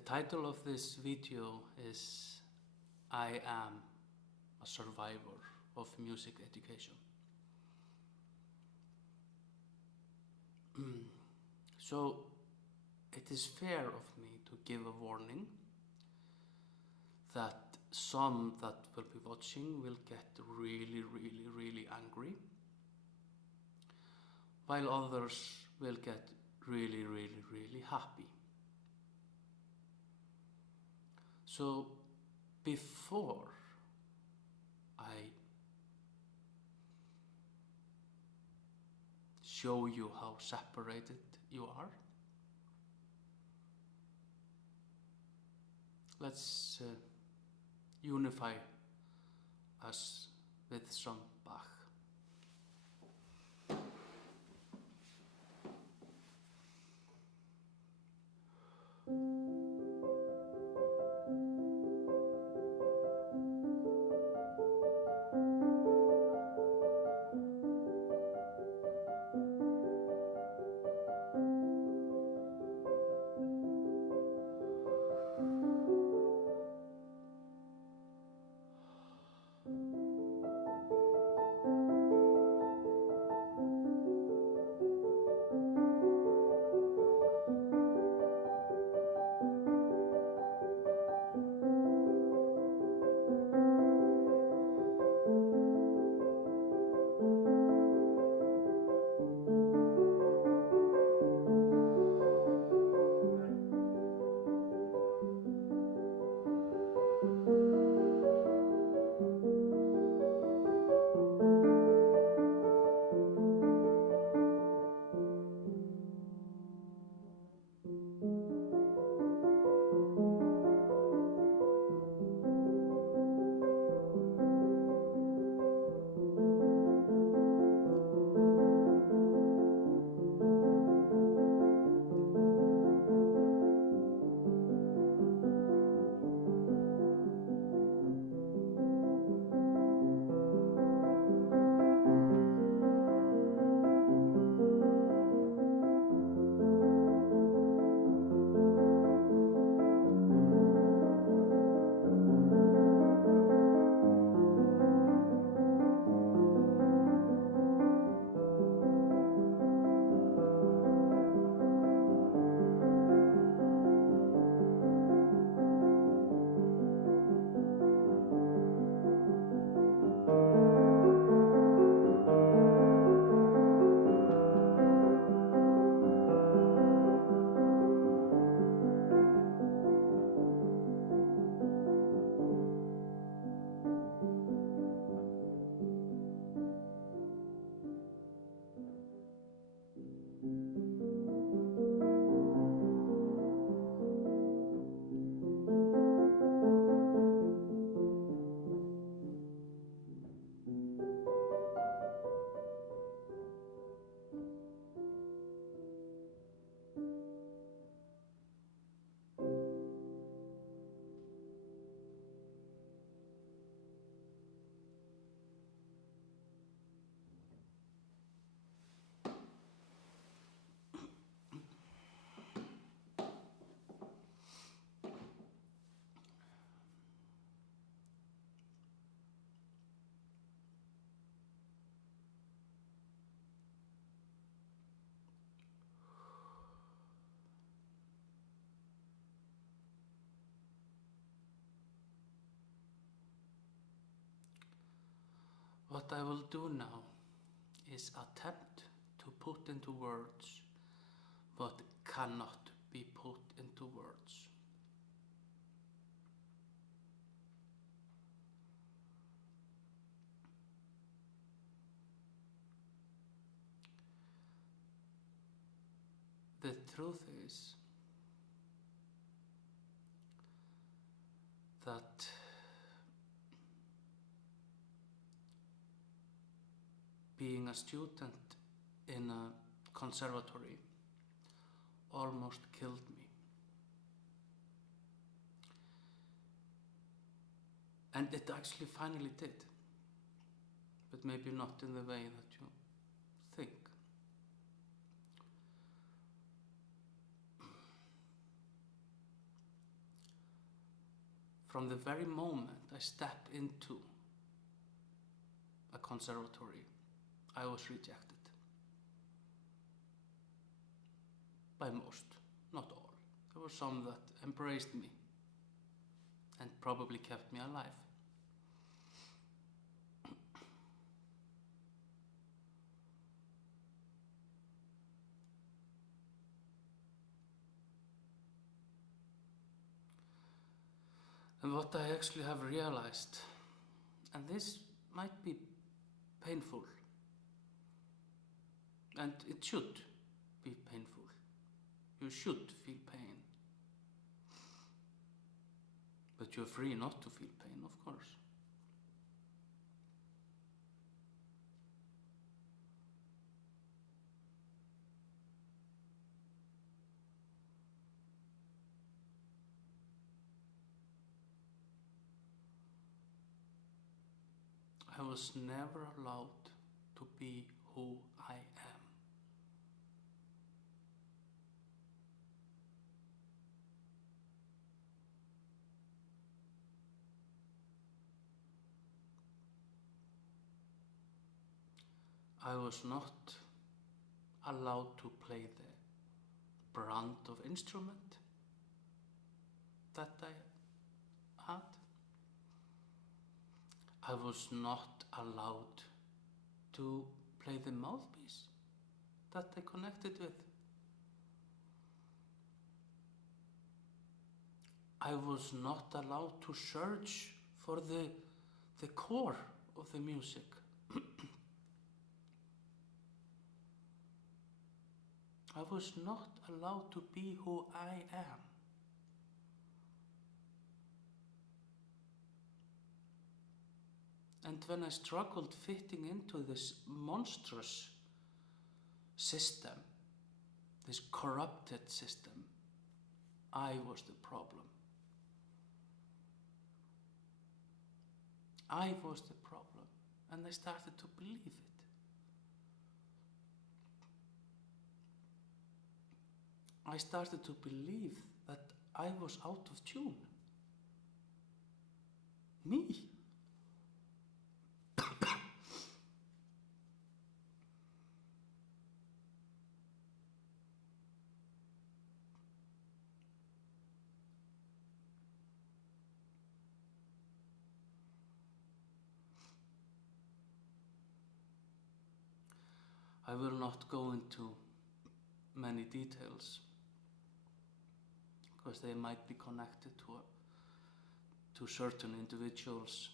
The title of this video is I am a survivor of music education. So it is fair of me to give a warning that some that will be watching will get really angry, while others will get really happy. So before I show you how separated you are, let's unify us with some Bach. What I will do now is attempt to put into words what cannot be put into words. The truth is that being a student in a conservatory almost killed me. And it actually finally did, but maybe not in the way that you think. from the very moment I stepped into a conservatory, I was rejected. By most, not all. There were some that embraced me and probably kept me alive. And what I actually have realized, and this might be painful, and it should be painful. You should feel pain. But you're free not to feel pain, of course. I was never allowed to be who I am. I was not allowed to play the brand of instrument that I had. I was not allowed to play the mouthpiece that I connected with. I was not allowed to search for the core of the music. I was not allowed to be who I am. And when I struggled fitting into this monstrous system, this corrupted system, I was the problem. I was the problem, and I started to believe it. I started to believe that I was out of tune. Me. I will not go into many details because they might be connected to certain individuals.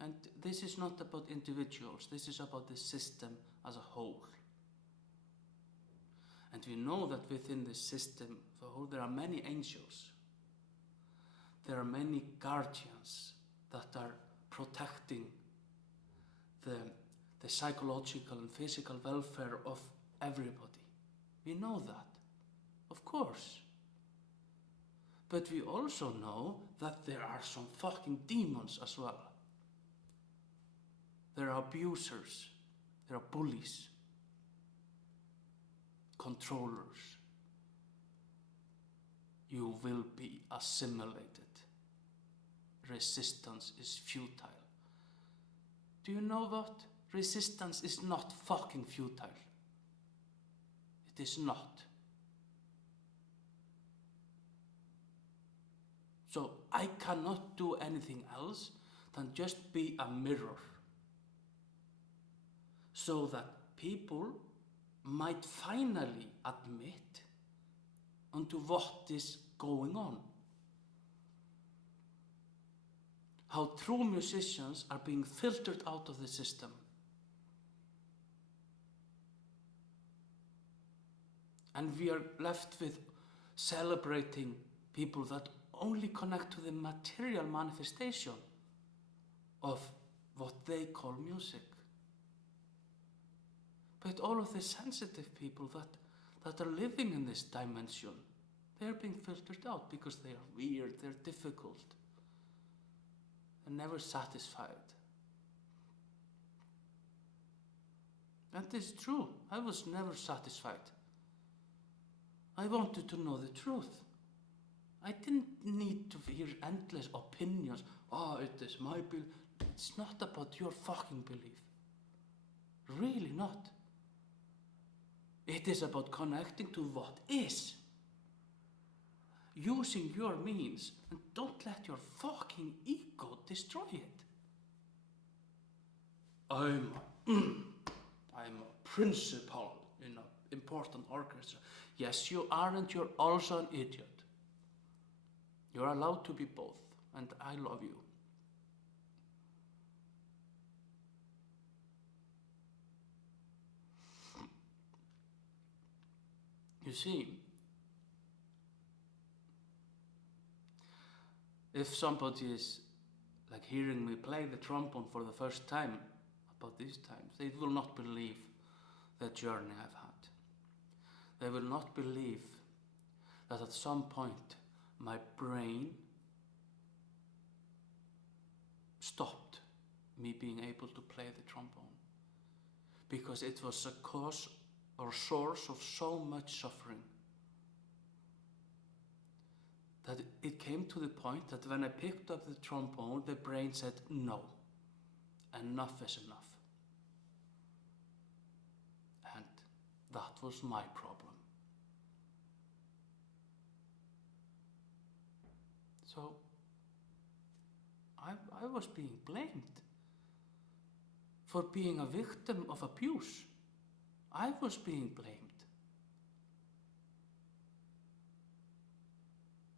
And this is not about individuals, this is about the system as a whole. And we know that within the system as a whole there are many angels. There are many guardians that are protecting the psychological and physical welfare of everybody. We know that, of course. But we also know that there are some fucking demons as well. There are abusers, there are bullies, controllers. You will be assimilated. Resistance is futile. Do you know what? Resistance is not fucking futile. It is not. So I cannot do anything else than just be a mirror, so that people might finally admit onto what is going on. How true musicians are being filtered out of the system. And we are left with celebrating people that only connect to the material manifestation of what they call music. But all of the sensitive people that are living in this dimension, they're being filtered out because they are weird, they're difficult, they're never satisfied. And this is true. I was never satisfied. I wanted to know the truth. I didn't need to hear endless opinions. Oh, it is my belief. It's not about your fucking belief. Really not. It is about connecting to what is. Using your means, and don't let your fucking ego destroy it. I'm a principal in an important orchestra. Yes, you are, and you're also an idiot. You're allowed to be both, and I love you. You see, if somebody is like hearing me play the trombone for the first time about these times, they will not believe the journey I've had. They will not believe that at some point my brain stopped me being able to play the trombone because it was a cause or source of so much suffering that it came to the point that when I picked up the trombone, the brain said, no, enough is enough. And that was my problem. So I was being blamed for being a victim of abuse. I was being blamed.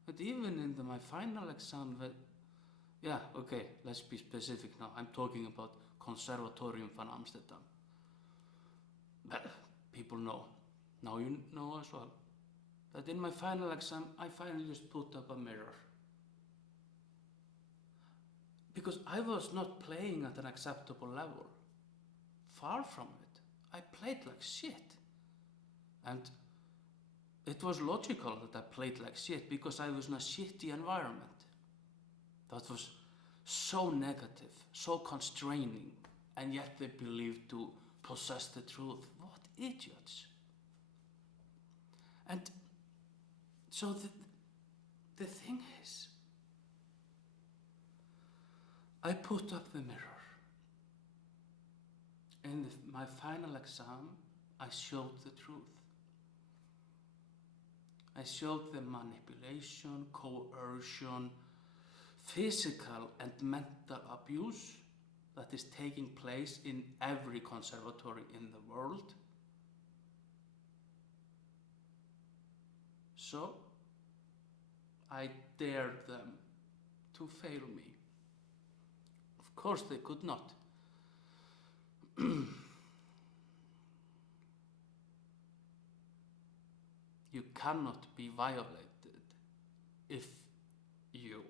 But even in my final exam, yeah, okay, let's be specific now. I'm talking about Conservatorium van Amsterdam. People know. Now you know as well. That in my final exam, I finally just put up a mirror. Because I was not playing at an acceptable level. Far from it. I played like shit. And it was logical that I played like shit because I was in a shitty environment. That was so negative, so constraining, and yet they believed to possess the truth. What idiots. And so the thing is, I put up the mirror. In my final exam, I showed the truth. I showed the manipulation, coercion, physical and mental abuse that is taking place in every conservatory in the world. So, I dared them to fail me. Of course they could not. You cannot be violated if you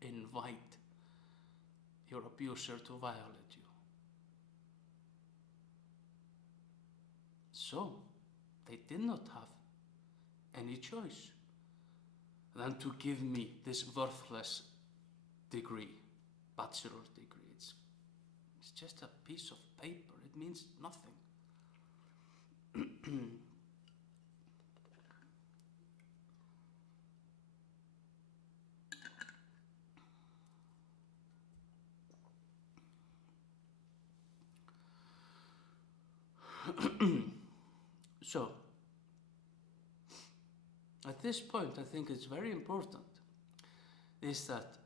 invite your abuser to violate you. So, they did not have any choice than to give me this worthless degree, bachelor's degree. It's just a piece of paper. It means nothing. So, at this point, I think it's very important is that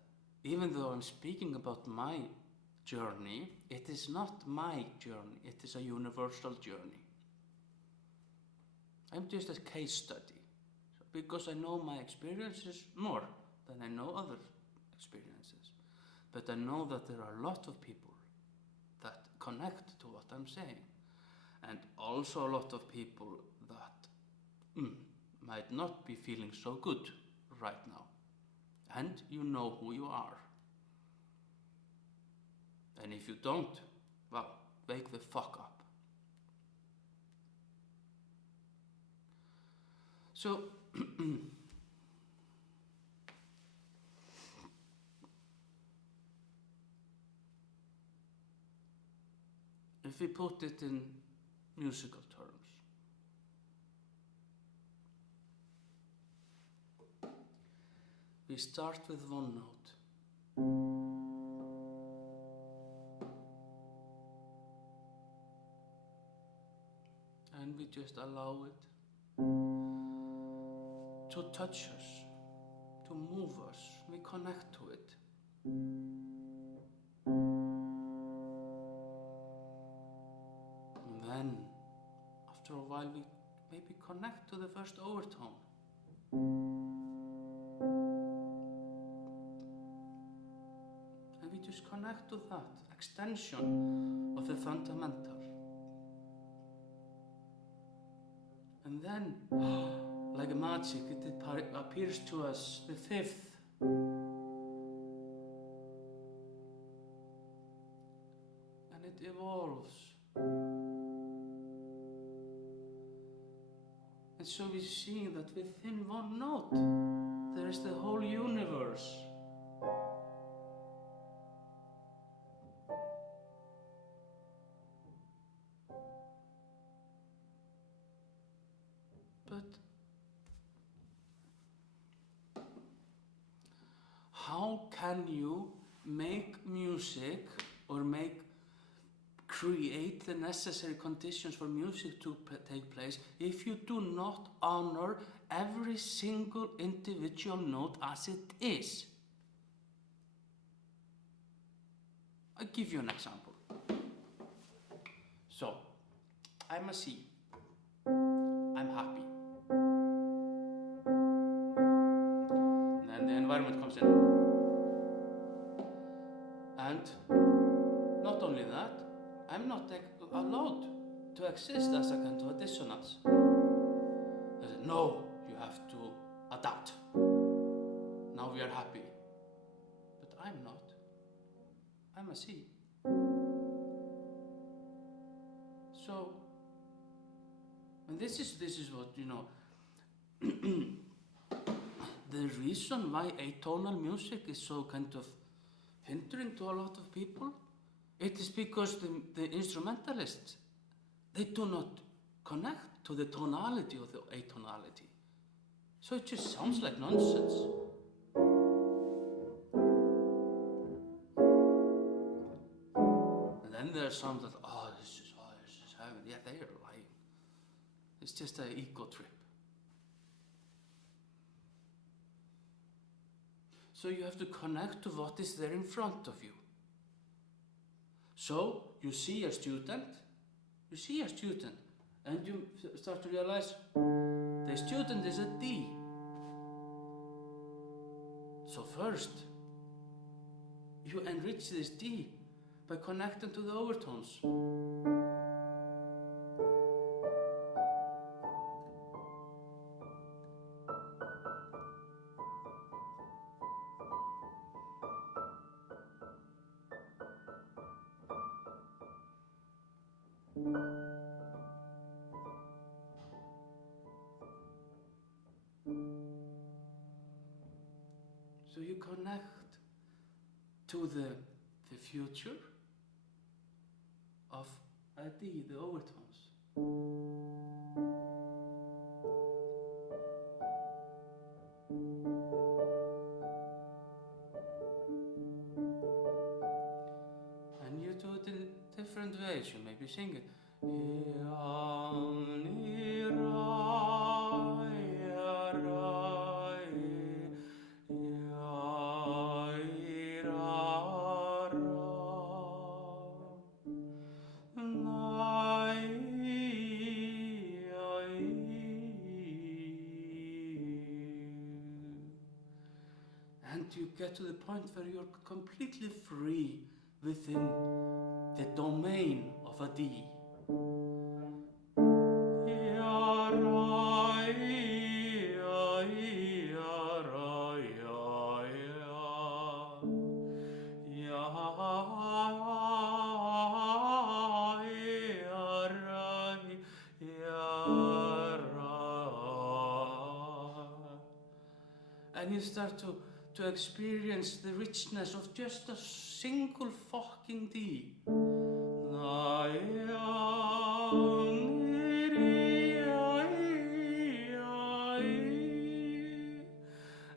even though I'm speaking about my journey, it is not my journey, it is a universal journey. I'm just a case study, because I know my experiences more than I know other experiences. But I know that there are a lot of people that connect to what I'm saying. And also a lot of people that might not be feeling so good right now. And you know who you are. And if you don't, well, wake the fuck up. So, if we put it in musical terms, we start with one note. And we just allow it to touch us, to move us. We connect to it. And then, after a while, we maybe connect to the first overtone. And we just connect to that extension of the fundamental. And then, like magic, it appears to us the fifth. And it evolves. And so we see that within one note, there is the whole universe. But how can you make music or create the necessary conditions for music to take place if you do not honor every single individual note as it is? I'll give you an example. So, I'm a C. I'm happy. And then the environment comes in. And not only that, I'm not allowed to exist as a kind of a dissonance. They said, no, you have to adapt. Now we are happy. But I'm not. I'm a C. So, and this is what, the reason why atonal music is so kind of hindering to a lot of people, it is because the instrumentalists, they do not connect to the tonality of the atonality. So it just sounds like nonsense. And then there are some that, this is heaven. Yeah, they are lying. It's just an ego trip. So you have to connect to what is there in front of you. So you see a student, and you start to realize the student is a D. So first, you enrich this D by connecting to the overtones. So you connect to the future of a D, the overtones. And you do it in different ways. You maybe sing it. And you get to the point where you're completely free within the domain of a D. And you start to experience the richness of just a single fucking D.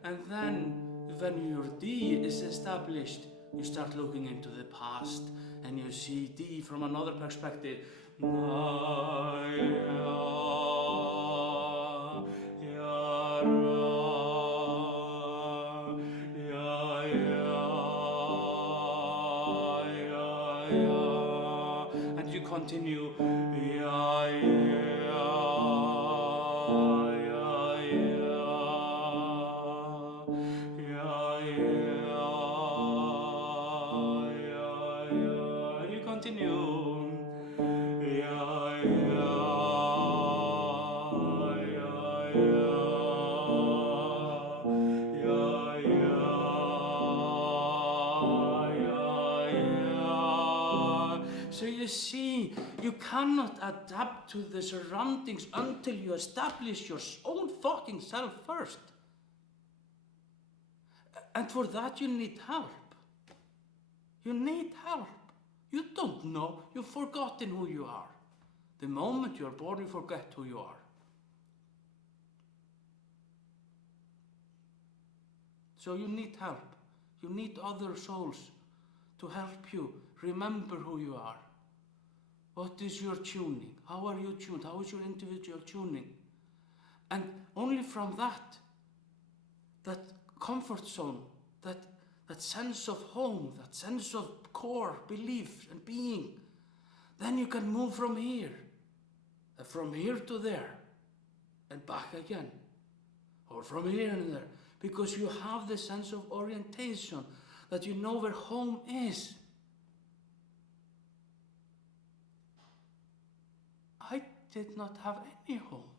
And then established, you start looking into the past and you see D from another perspective. And you continue. And you continue. So you see, you cannot adapt to the surroundings until you establish your own fucking self first. And for that you need help. You need help. You don't know. You've forgotten who you are. The moment you are born, you forget who you are. So you need help. You need other souls to help you remember who you are. What is your tuning? How are you tuned? How is your individual tuning? And only from that comfort zone, that sense of home, that sense of core belief and being, then you can move from here to there, and back again, or from here and there, because you have the sense of orientation, that you know where home is. I did not have any home.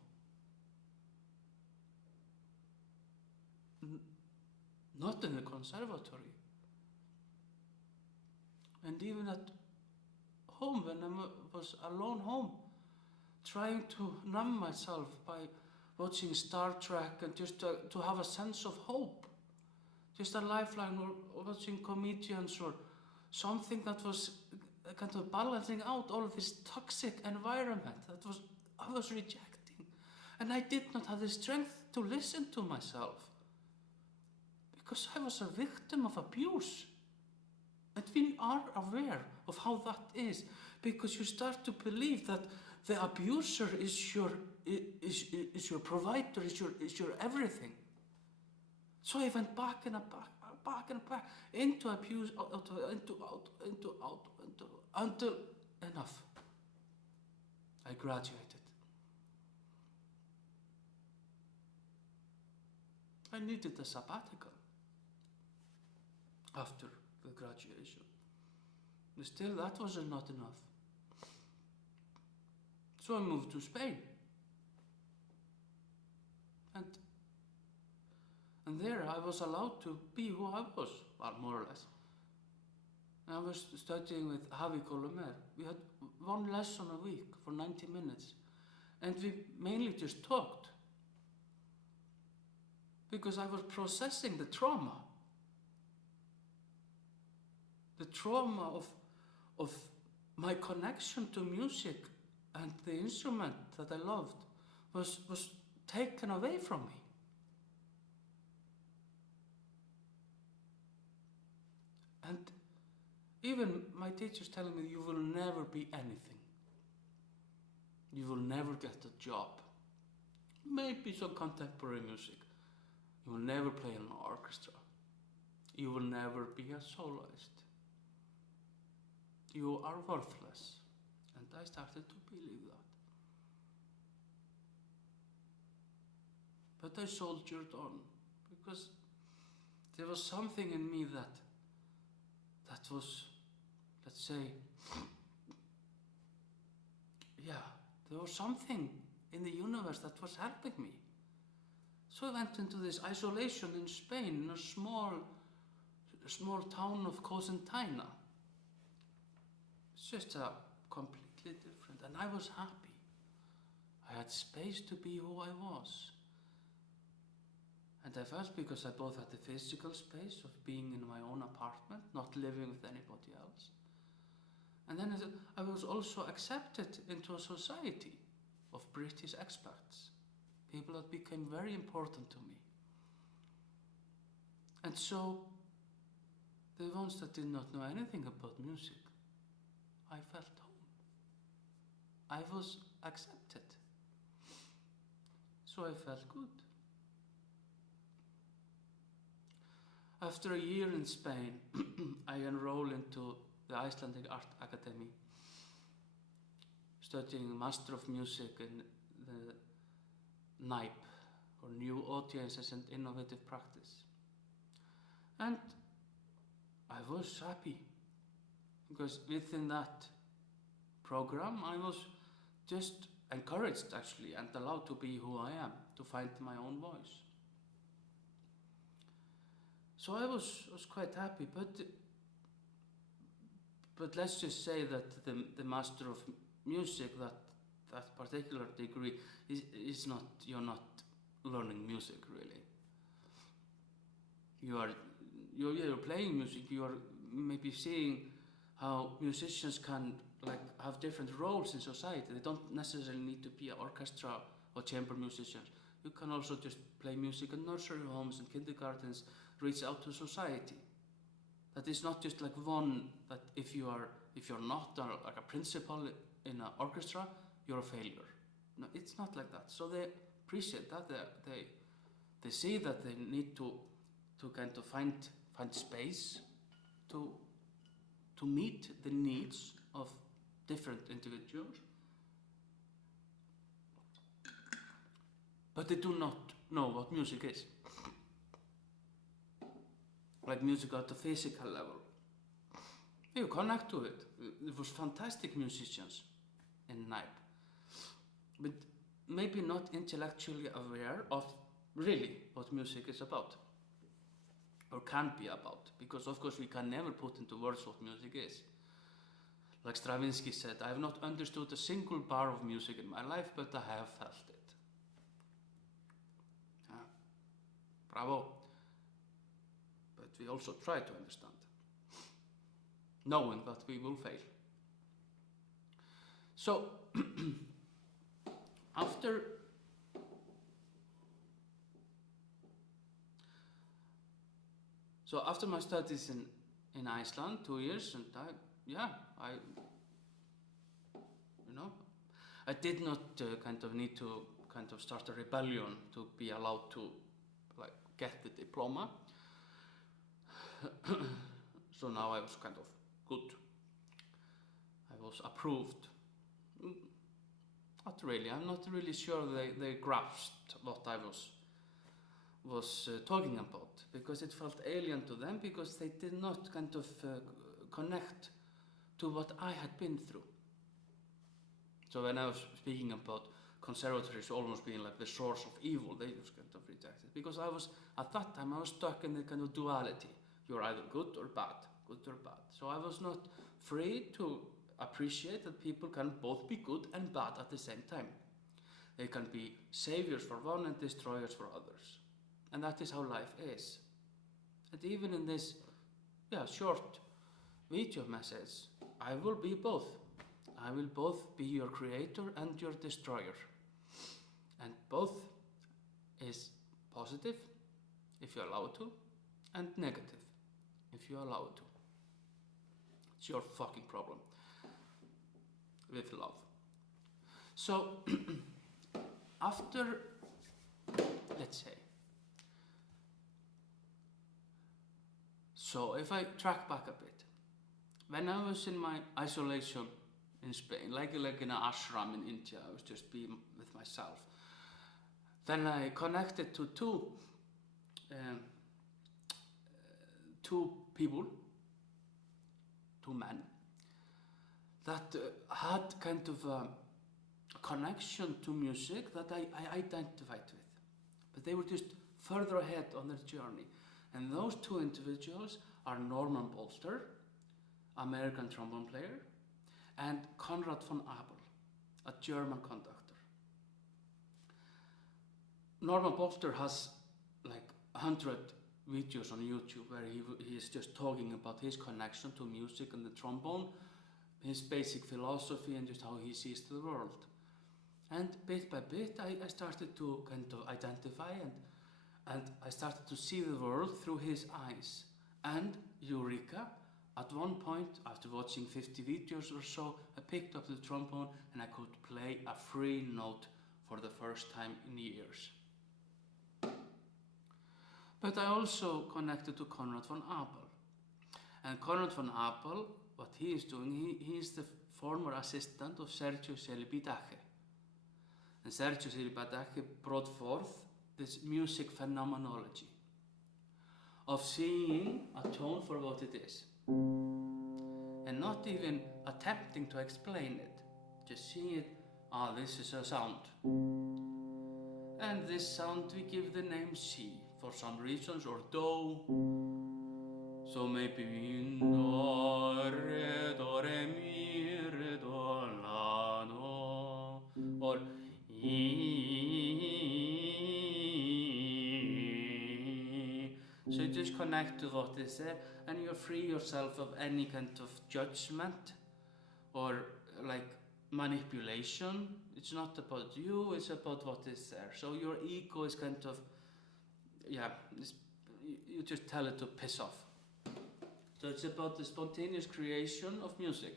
Not in the conservatory. And even at home, when I was alone home, trying to numb myself by watching Star Trek and just to have a sense of hope. Just a lifeline, or watching comedians, or something that was kind of balancing out all of this toxic environment that I was rejecting. And I did not have the strength to listen to myself, because I was a victim of abuse. And we are aware of how that is, because you start to believe that the abuser is your provider, is your everything. So I went back and back into abuse, into until enough. I graduated. I needed a sabbatical after the graduation. But still, that was not enough. So I moved to Spain. And there I was allowed to be who I was, well, more or less. I was studying with Javi Colomer. We had one lesson a week for 90 minutes. And we mainly just talked, because I was processing the trauma. The trauma of my connection to music and the instrument that I loved was taken away from me. And even my teachers telling me, you will never be anything. You will never get a job. Maybe some contemporary music. You will never play in an orchestra. You will never be a soloist. You are worthless. And I started to believe that. But I soldiered on, because there was something in me that was, let's say, there was something in the universe that was helping me. So I went into this isolation in Spain, in a small town of Cocentaina. It's just a completely different, and I was happy. I had space to be who I was. And I felt, because I both had the physical space of being in my own apartment, not living with anybody else. And then I was also accepted into a society of British expats, people that became very important to me. And so the ones that did not know anything about music, I felt home. I was accepted. So I felt good. After a year in Spain, I enrolled into the Icelandic Art Academy, studying Master of Music in the NIPE, or New Audiences and Innovative Practice. And I was happy, because within that program I was just encouraged actually and allowed to be who I am, to find my own voice. So I was quite happy, but let's just say that the Master of Music, that particular degree, is not, you're not learning music really. You're playing music, you are maybe seeing how musicians can have different roles in society. They don't necessarily need to be an orchestra or chamber musicians. You can also just play music in nursery homes and kindergartens, reach out to society. That is not just one, that if you're not like a principal in an orchestra, you're a failure. No, it's not like that. So they appreciate that. They see that they need to kind of find space to meet the needs of different individuals. But they do not know what music is. Like music at the physical level. You connect to it. There was fantastic musicians in NIPE. But maybe not intellectually aware of really what music is about. Or can be about. Because of course we can never put into words what music is. Like Stravinsky said, I have not understood a single bar of music in my life, but I have felt it. Bravo. But we also try to understand, knowing that we will fail. So, after my studies in Iceland, 2 years, and I did not need to start a rebellion to be allowed to get the diploma. So now I was kind of good. I was approved. Not really. I'm not really sure they grasped what I was talking about, because it felt alien to them, because they did not connect to what I had been through. So when I was speaking about conservatories almost being like the source of evil, they just rejected, because at that time I was stuck in the kind of duality. You're either good or bad. So I was not free to appreciate that people can both be good and bad at the same time. They can be saviors for one and destroyers for others. And that is how life is. And even in this short video message, I will be both. I will both be your creator and your destroyer. And both is positive, if you allow it to, and negative, if you allow it to. It's your fucking problem. With love. So, after, let's say, so if I track back a bit, when I was in my isolation in Spain, like in an ashram in India, I was just being with myself. Then I connected to two people, two men, that had kind of a connection to music that I identified with. But they were just further ahead on their journey. And those two individuals are Norman Bolster, American trombone player, and Konrad von Abel, a German conductor. Norman Bolster has like 100 videos on YouTube where he is just talking about his connection to music and the trombone, his basic philosophy, and just how he sees the world. And bit by bit I started to kind of identify and I started to see the world through his eyes. And Eureka, at one point, after watching 50 videos or so, I picked up the trombone and I could play a free note for the first time in years. But I also connected to Konrad von Abel. And Konrad von Abel, what he is doing, he is the former assistant of Sergio Celibidache. And Sergio Celibidache brought forth this music phenomenology of seeing a tone for what it is and not even attempting to explain it, just seeing it, this is a sound, and this sound we give the name C for some reasons, or Do, so maybe Do, Re, Mi, Re, Do, La, Do, or So you just connect to what is there and you free yourself of any kind of judgment or like manipulation. It's not about you, it's about what is there. So your ego is kind of, you just tell it to piss off. So it's about the spontaneous creation of music.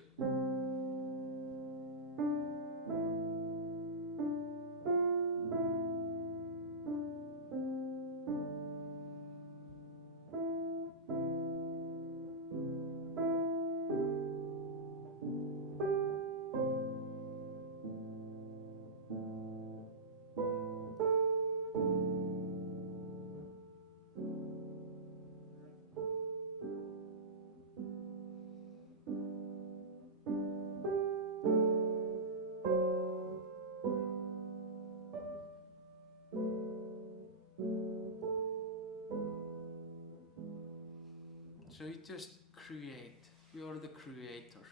So you just create, you're the creator.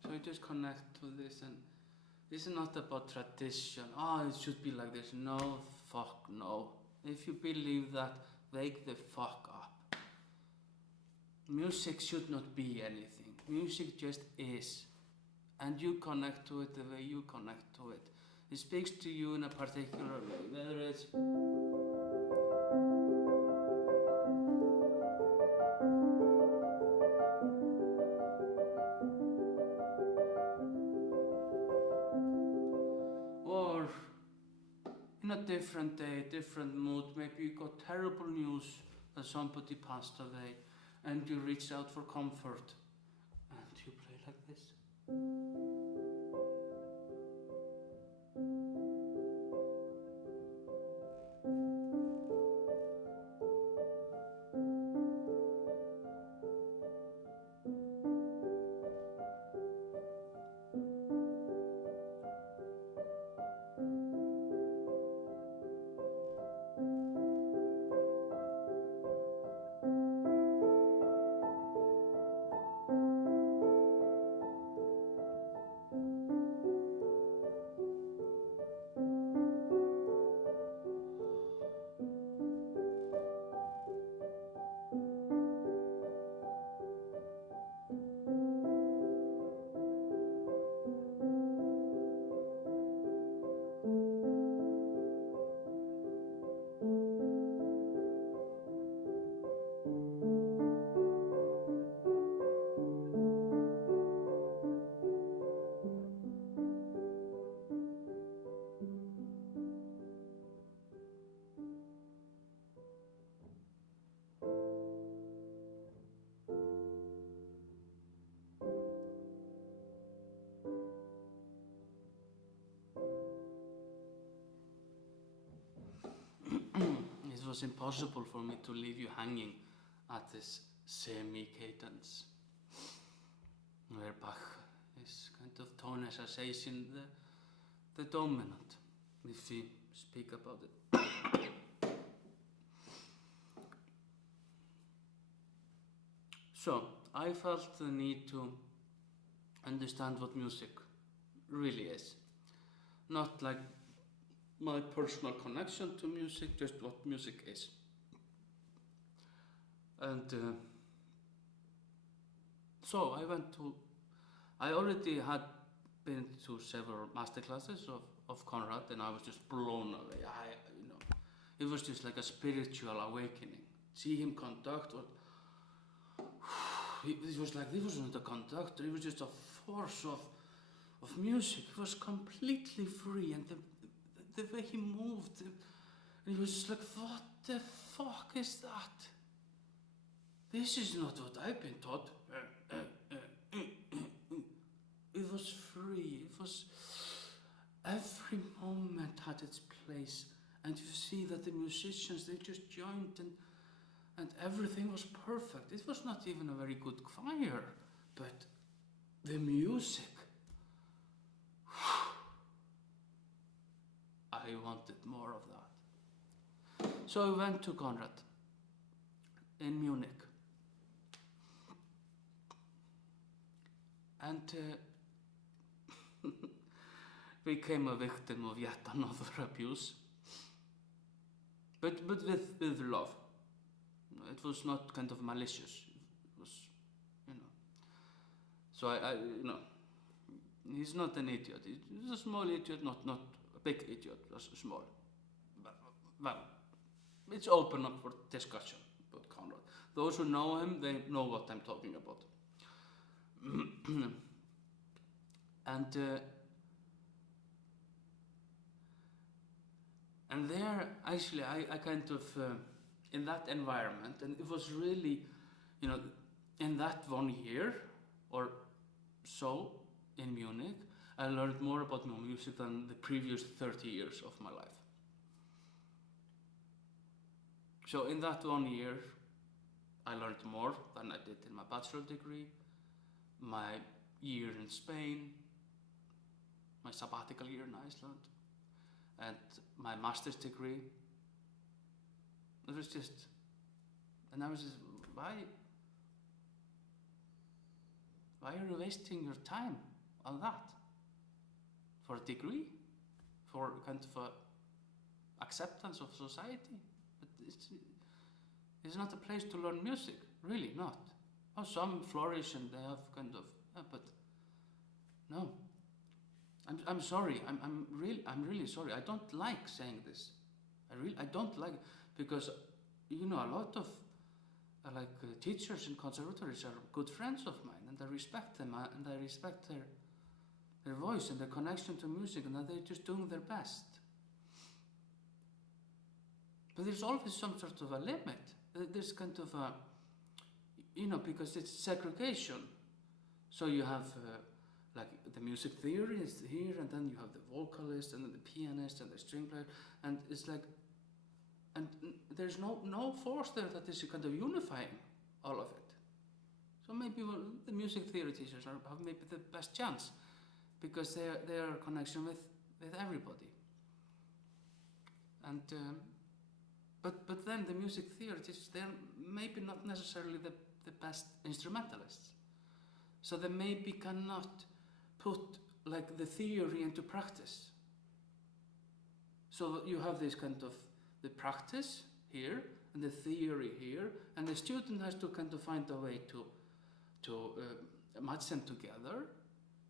So you just connect to this, and this is not about tradition, it should be like this, no, fuck no. If you believe that, wake the fuck up. Music should not be anything, music just is. And you connect to it the way you connect to it. It speaks to you in a particular way, whether it's in a different day, different mood, maybe you got terrible news that somebody passed away and you reach out for comfort and you play like this. It was impossible for me to leave you hanging at this semi-cadence, where Bach is kind of tonicization, the dominant, if we speak about it. So, I felt the need to understand what music really is. Not like my personal connection to music, just what music is. And so I already had been to several masterclasses of Konrad, and I was just blown away. It was just like a spiritual awakening. see him conduct, or it was like, he wasn't a conductor, he was just a force of music. He was completely free, and the way he moved, and he was just like, what the fuck is that? This is not what I've been taught. It was free, it was, every moment had its place, and you see that the musicians, they just joined, and everything was perfect. It was not even a very good choir, but the music, I wanted more of that. So I went to Conrad in Munich, and became a victim of yet another abuse, but with love. It was not kind of malicious. It was, So I he's not an idiot. He's a small idiot, not a big idiot, just small. Well, it's open up for discussion about Conrad. Those who know him, they know what I'm talking about. And there, actually, I kind of, in that environment, and it was really, in that 1 year or so in Munich, I learned more about music than the previous 30 years of my life. So in that 1 year, I learned more than I did in my bachelor degree, my year in Spain, my sabbatical year in Iceland, and my master's degree. It was just, and I was just, why are you wasting your time on that? For a degree? For kind of a acceptance of society? But it's not a place to learn music, really not. Oh, some flourish and they have kind of, but no. I'm sorry. I'm really sorry. I don't like saying this. I don't like it, because a lot of teachers in conservatories are good friends of mine, and I respect them, and I respect their voice and their connection to music, and that they're just doing their best. But there's always some sort of a limit. There's kind of a, because it's segregation. So you have the music theory is here, and then you have the vocalist, and then the pianist, and the string player, and it's like, and there's no force there that is kind of unifying all of it. So maybe the music theory teachers have maybe the best chance, because they are connection with everybody. And but then the music theory teachers, they're maybe not necessarily the best instrumentalists. So they maybe cannot put the theory into practice. So you have this kind of the practice here and the theory here, and the student has to kind of find a way to match them together,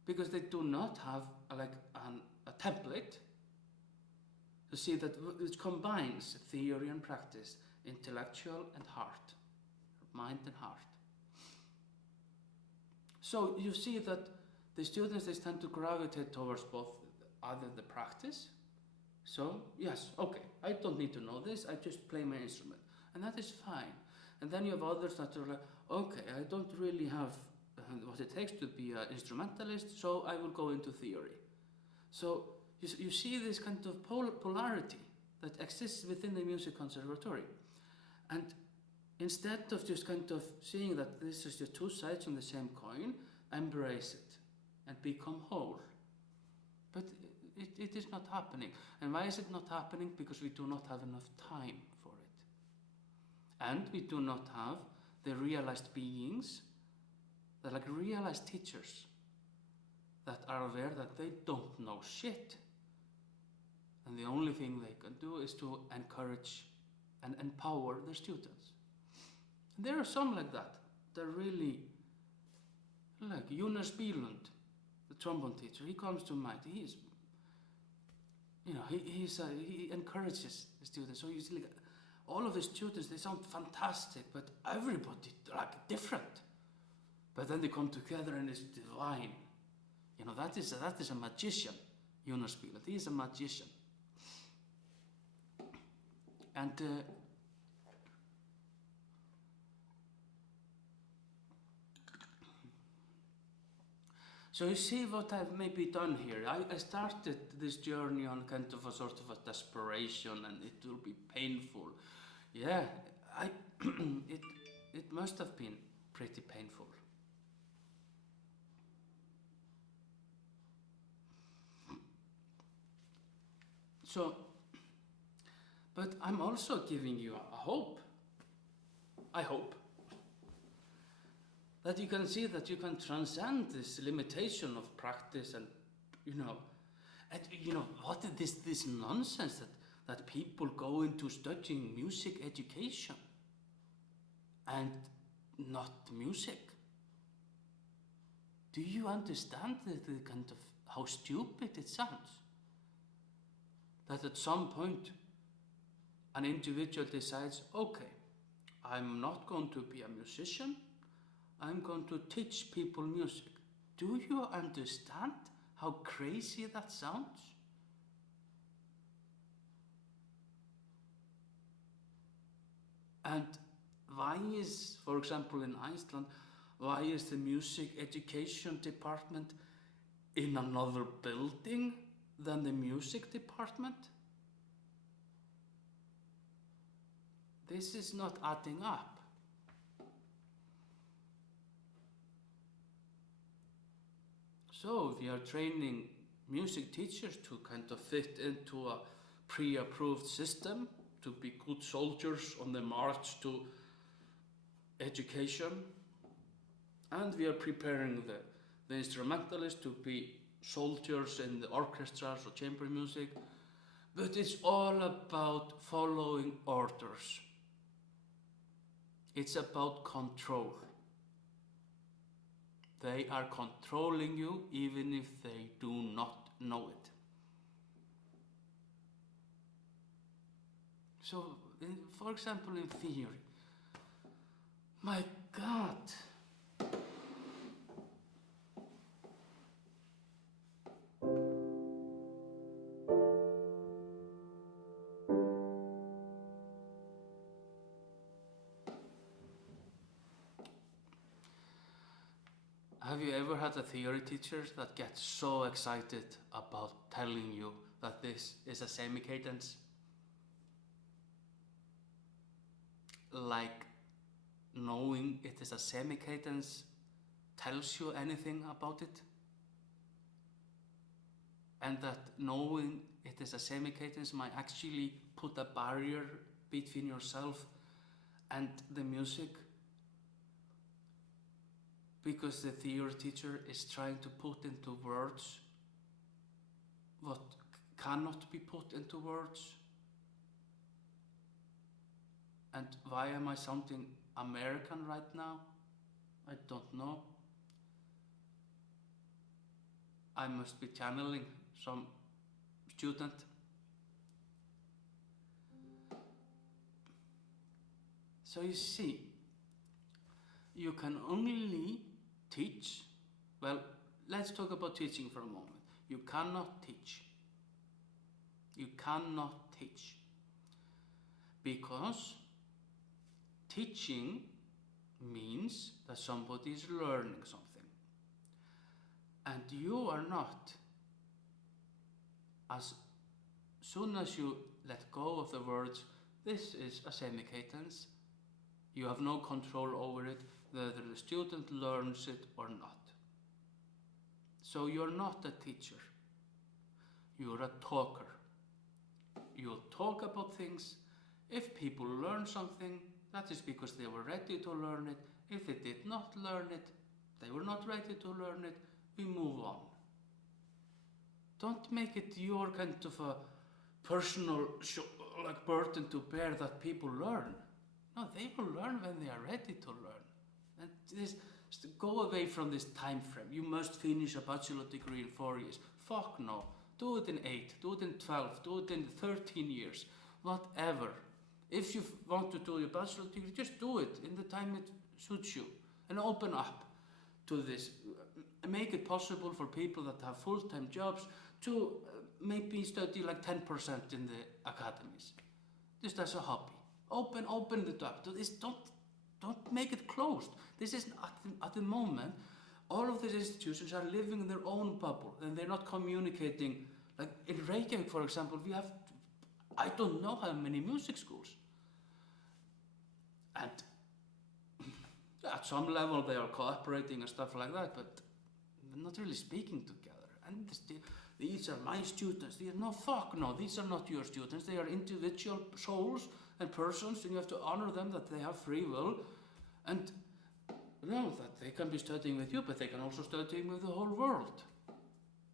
because they do not have a template to see that it combines theory and practice, intellectual and heart, mind and heart. So you see that the students, they tend to gravitate towards both either the practice. So yes, okay, I don't need to know this, I just play my instrument, and that is fine. And then you have others that are like, okay, I don't really have what it takes to be an instrumentalist, so I will go into theory. So you see this kind of polarity that exists within the music conservatory. And instead of just kind of seeing that this is just two sides on the same coin, embrace it and become whole. But it is not happening. And why is it not happening? Because we do not have enough time for it. And we do not have the realized beings, that realized teachers, that are aware that they don't know shit. And the only thing they can do is to encourage and empower their students. And there are some like that. They're really, like Jonas Bylund, the trombone teacher, he comes to mind. He encourages the students. So you see, all of the students, they sound fantastic, but everybody like different. But then they come together and it's divine. You know, that is a magician, Jonas Bieland. He is a magician. And so you see what I've maybe done here. I started this journey on kind of a sort of a desperation, and it will be painful. Yeah, it must have been pretty painful. So, but I'm also giving you a hope. I hope that you can see that you can transcend this limitation of practice and what is this nonsense that people go into studying music education and not music. Do you understand the kind of how stupid it sounds? That at some point an individual decides, okay, I'm not going to be a musician, I'm going to teach people music. Do you understand how crazy that sounds? And why is, for example, in Iceland, why is the music education department in another building than the music department? This is not adding up. So we are training music teachers to kind of fit into a pre-approved system, to be good soldiers on the march to education. And we are preparing the instrumentalists to be soldiers in the orchestras or chamber music. But it's all about following orders. It's about control. They are controlling you even if they do not know it. So, for example, in theory, my God, have you ever had a theory teacher that gets so excited about telling you that this is a semicadence? Like knowing it is a semicadence tells you anything about it? And that knowing it is a semicadence might actually put a barrier between yourself and the music? Because the theory teacher is trying to put into words what cannot be put into words. And why am I sounding American right now? I don't know. I must be channeling some student. So you see, you can only teach. Well, let's talk about teaching for a moment. You cannot teach. You cannot teach. Because teaching means that somebody is learning something. And you are not. As soon as you let go of the words, this is a semicadence, you have no control over it, whether the student learns it or not. So you're not a teacher. You're a talker. You'll talk about things. If people learn something, that is because they were ready to learn it. If they did not learn it, they were not ready to learn it, we move on. Don't make it your kind of a personal burden to bear that people learn. No, they will learn when they are ready to learn. And go away from this time frame. You must finish a bachelor degree in 4 years. Fuck no. Do it in 8, do it in 12, do it in 13 years. Whatever. If you want to do your bachelor's degree, just do it in the time it suits you, and open up to this. Make it possible for people that have full-time jobs to maybe study like 10% in the academies, just as a hobby. Open it up. Don't make it closed. This is at the moment, all of these institutions are living in their own bubble, and they're not communicating. Like in Reykjavik, for example, we have, I don't know how many music schools. And at some level they are cooperating and stuff like that, but they're not really speaking together. And these are my students. These are not your students. They are individual souls and persons, and you have to honor them, that they have free will, and know that they can be studying with you, but they can also study with the whole world.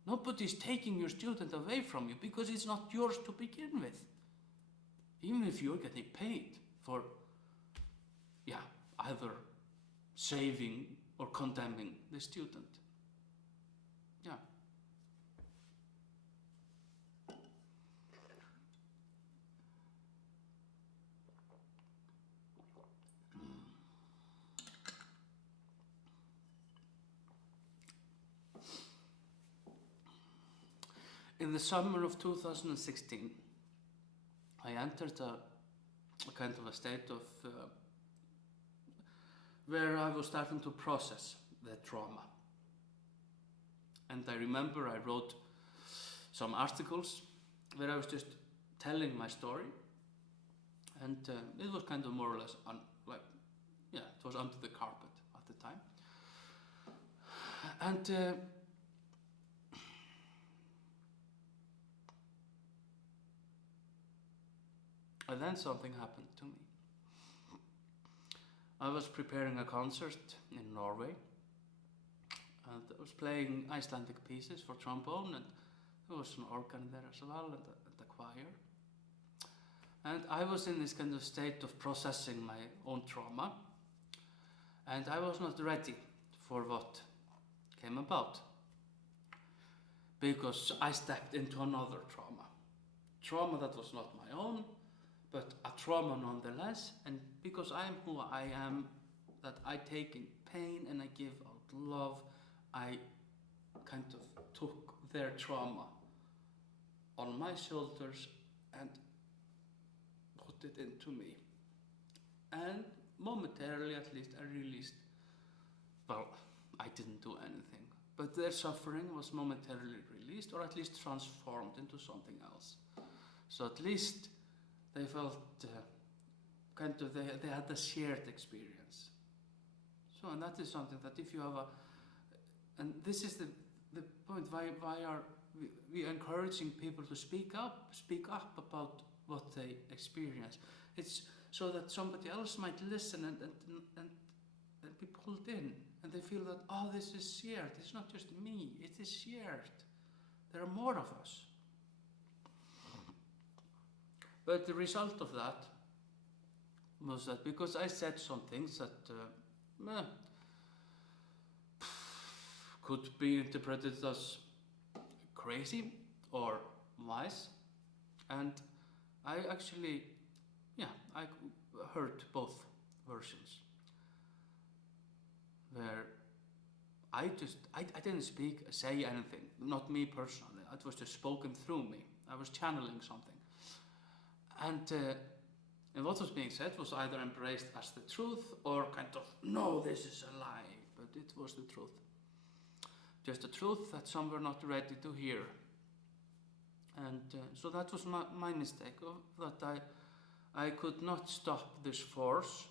Nobody's taking your student away from you, because it's not yours to begin with. Even if you're getting paid for, either saving or condemning the student. Yeah. In the summer of 2016, I entered a kind of a state of where I was starting to process the trauma. And I remember I wrote some articles where I was just telling my story, and it was kind of more or less it was under the carpet at the time. And then something happened to me. I was preparing a concert in Norway, and I was playing Icelandic pieces for trombone, and there was an organ there as well, and a choir. And I was in this kind of state of processing my own trauma, and I was not ready for what came about, because I stepped into another trauma that was not my own, but a trauma nonetheless. And because I am who I am, that I take in pain and I give out love, I kind of took their trauma on my shoulders and put it into me. And momentarily, at least, I released, I didn't do anything, but their suffering was momentarily released, or at least transformed into something else. So at least they felt they had a shared experience. So, and that is something that if you have and this is the point, why are we encouraging people to speak up about what they experience? It's so that somebody else might listen and be pulled in, and they feel that, this is shared, it's not just me, it is shared. There are more of us. But the result of that was that, because I said some things that could be interpreted as crazy or wise, and I actually, I heard both versions, where I didn't say anything, not me personally, it was just spoken through me. I was channeling something. And what was being said was either embraced as the truth or kind of, no, this is a lie, but it was the truth. Just the truth that some were not ready to hear. And so that was my mistake, that I could not stop this force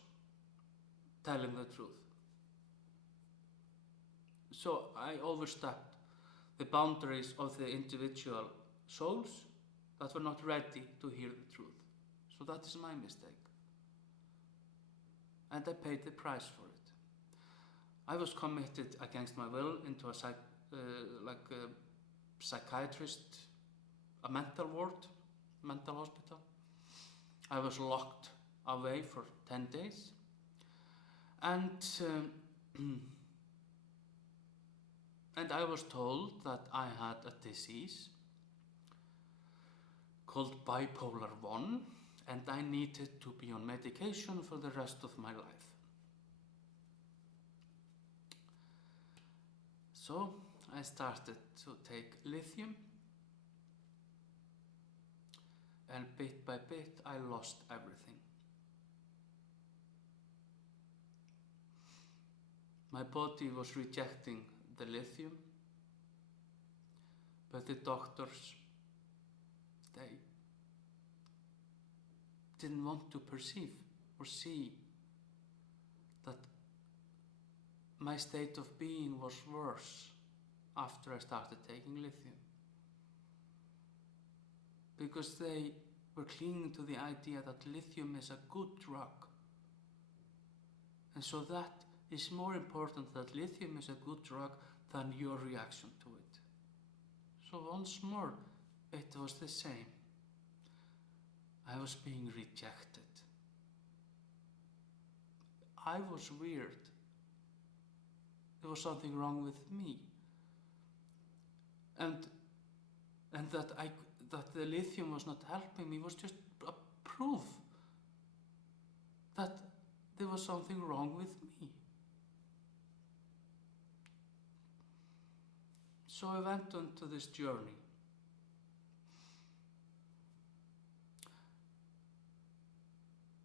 telling the truth. So I overstepped the boundaries of the individual souls that were not ready to hear the truth. So that is my mistake. And I paid the price for it. I was committed against my will into a psychiatrist, a mental hospital. I was locked away for 10 days. And I was told that I had a disease called bipolar 1, and I needed to be on medication for the rest of my life. So I started to take lithium, and bit by bit I lost everything. My body was rejecting the lithium, but the doctors, they didn't want to perceive or see that my state of being was worse after I started taking lithium. Because they were clinging to the idea that lithium is a good drug. And so that is more important, that lithium is a good drug, than your reaction to it. So once more, it was the same. I was being rejected. I was weird. There was something wrong with me. And that the lithium was not helping me was just a proof that there was something wrong with me. So I went on to this journey.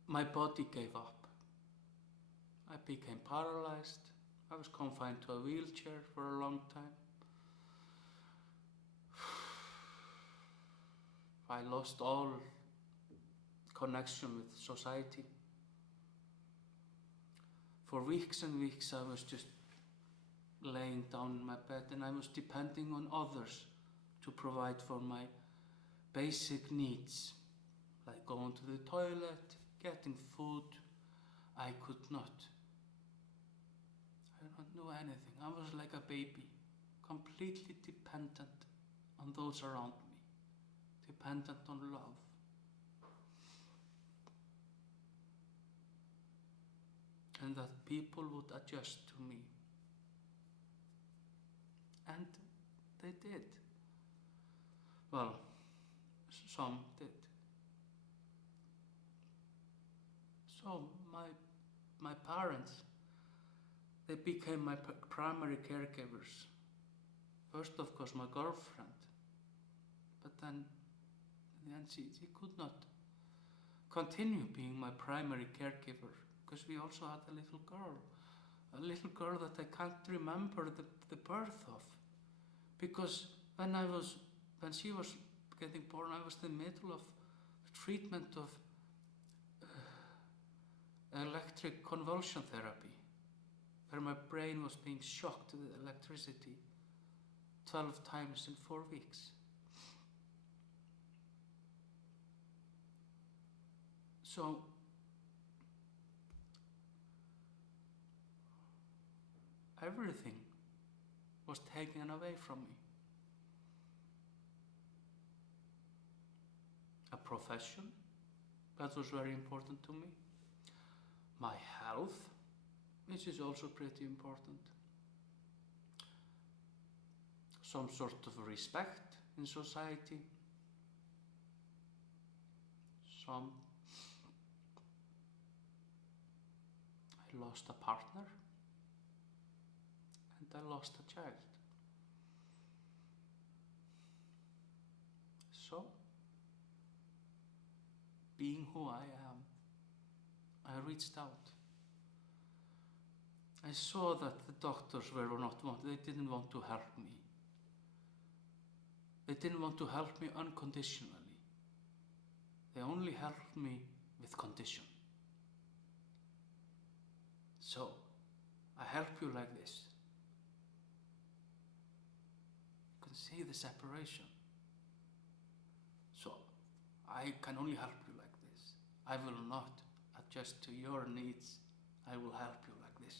My body gave up. I became paralyzed. I was confined to a wheelchair for a long time. I lost all connection with society. For weeks and weeks I was just laying down in my bed, and I was depending on others to provide for my basic needs, like going to the toilet, getting food. I could not. I don't know anything. I was like a baby, completely dependent on those around me, dependent on love. And that people would adjust to me. And they did. Well, some did. So my parents, they became my primary caregivers. First, of course, my girlfriend. But then, in the end, she could not continue being my primary caregiver, because we also had a little girl that I can't remember the birth of. Because when she was getting born, I was in the middle of treatment of electric convulsion therapy, where my brain was being shocked with electricity 12 times in 4 weeks. So everything was taken away from me. A profession, that was very important to me. My health, which is also pretty important. Some sort of respect in society. I lost a partner, and I lost a child. So, being who I am, I reached out. I saw that the doctors they didn't want to help me. They didn't want to help me unconditionally. They only helped me with condition. So, I help you like this. You can see the separation. So, I can only help you like this. I will not adjust to your needs. I will help you like this.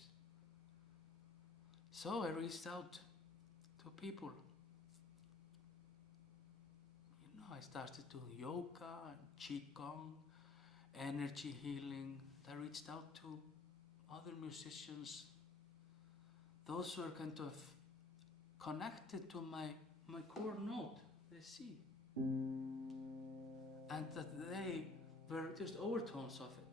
So I reached out to people. I started doing yoga and qigong, energy healing. I reached out to other musicians. Those were kind of connected to my core note, the C. And that they were just overtones of it.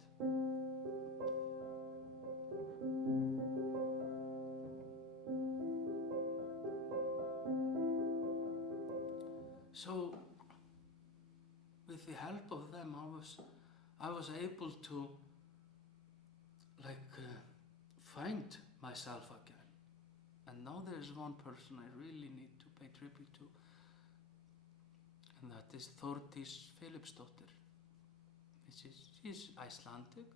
So, with the help of them, I was able to find myself again. And now there is one person I really need to pay tribute to, and that is Þórdís Philipsdóttir. She's Icelandic,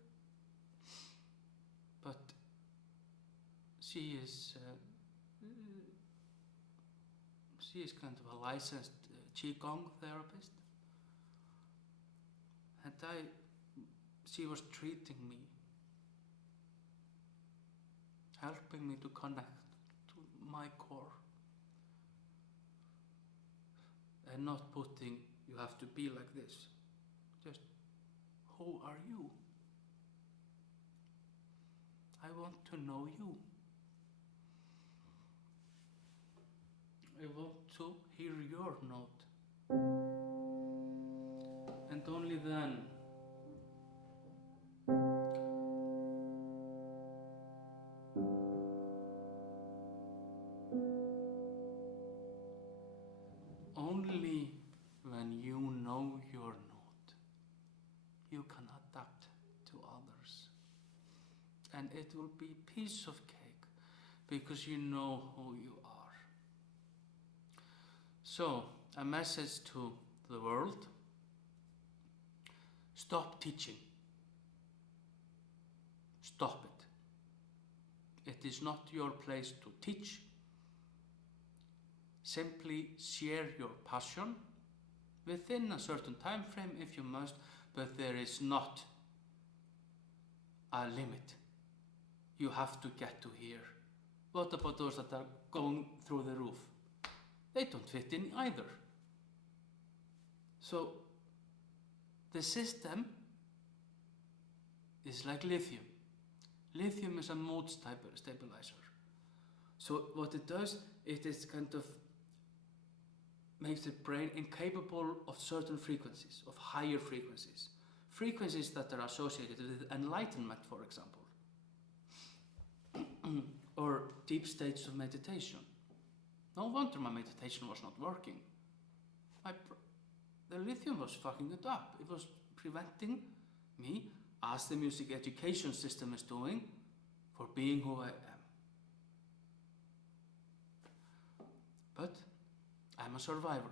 but she is kind of a licensed Qigong therapist, and she was treating me, helping me to connect to my core, and not putting, you have to be like this. Just, who are you? I want to know you. I want to hear your note. And only then only when you know your note, you can adapt to others. And it will be piece of cake because you know who you are. So, a message to the world: stop teaching. Stop it. It is not your place to teach. Simply share your passion within a certain time frame if you must, but there is not a limit. You have to get to here. What about those that are going through the roof? They don't fit in either. So the system is like lithium. Lithium is a mood stabilizer. So what it does, it is kind of makes the brain incapable of certain frequencies, of higher frequencies. Frequencies that are associated with enlightenment, for example, or deep states of meditation. No wonder my meditation was not working. The lithium was fucking it up. It was preventing me, as the music education system is doing, for being who I am. But I'm a survivor.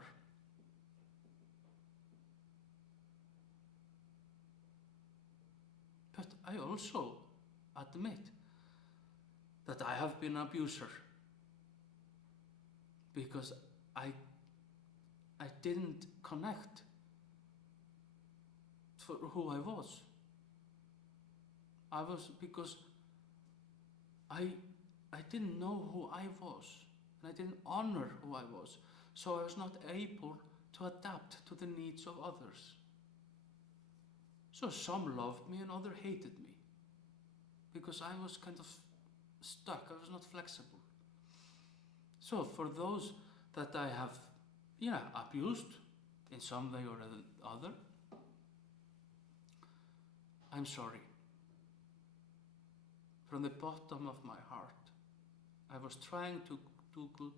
But I also admit that I have been an abuser, because I didn't connect for who I was. Because I didn't know who I was, and I didn't honor who I was, so I was not able to adapt to the needs of others. So some loved me and others hated me, because I was kind of stuck, I was not flexible. So for those that I have, abused in some way or other, I'm sorry. From the bottom of my heart, I was trying to do good,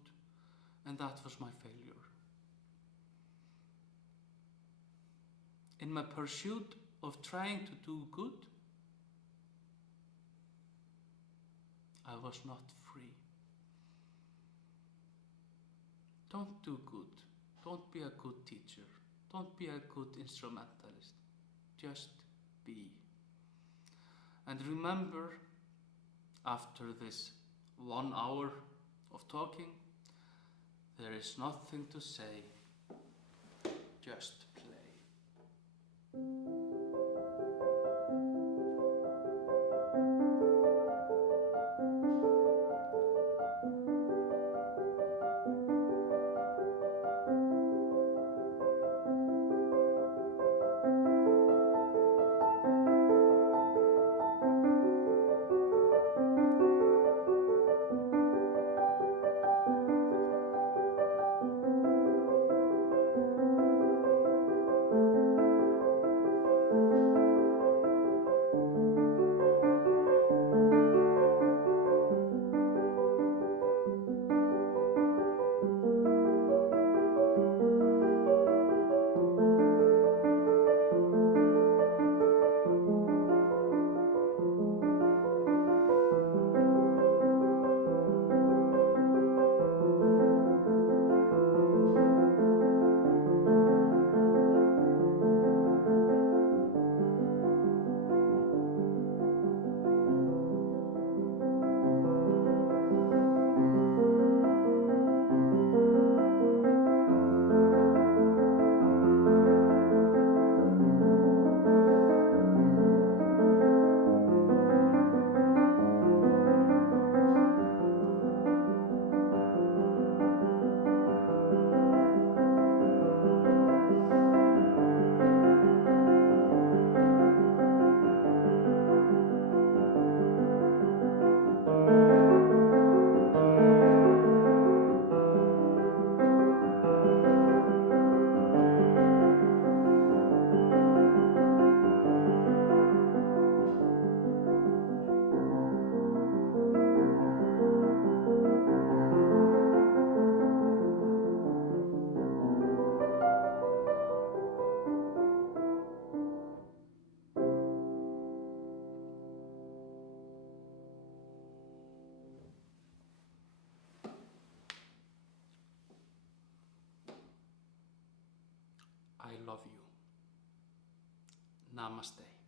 and that was my failure. In my pursuit of trying to do good, I was not free. Don't do good. Don't be a good teacher. Don't be a good instrumentalist. Just be. And remember, after this 1 hour of talking, there is nothing to say. Just play. love you. Namaste.